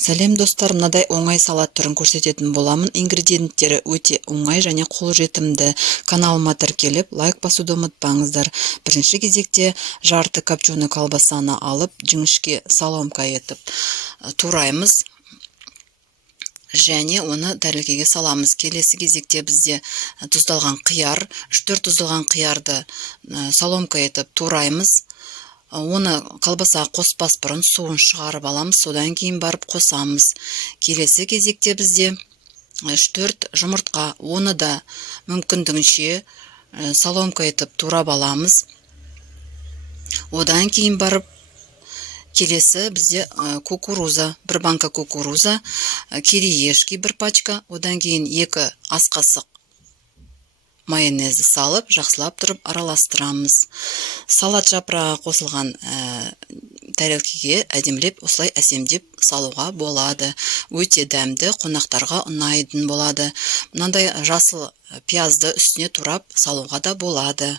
Сәлем достар, мынадай оңай салат түрін көрсететін боламын. Ингредиенттері өте оңай және қолжетімді. Каналыма тіркеліп, лайк басуды ұмытпаңыздар. Бірінші кезекте жарты копченый колбасаны алып, жіңішке соломка етіп тураймыз және оны тәрелкеге саламыз. Келесі кезекте бізде тұздалған қияр, 3-4 тұздалған қиярды соломка етіп тураймыз. Оны колбаса қоспас бұрын суын шығарып аламыз, содан кейін барып қосамыз. Келесі кезекте бізде 3-4 жұмыртқа, оны да мүмкіндігінше соломка етіп турап аламыз. Одан кейін барып келесі бізде кукуруза, 1 банка кукуруза, кириешки 1 пачка, одан кейін 2 ас қасық майонезді салып, жақсылап тұрып араластырамыз. Салат жапырағы қосылған тәрелкеге әдемілеп, осылай әсемдеп салуға болады. Өте дәмді, қонақтарға ұнайтын болады. Мынандай жасыл пиязды үстіне турап салуға да болады.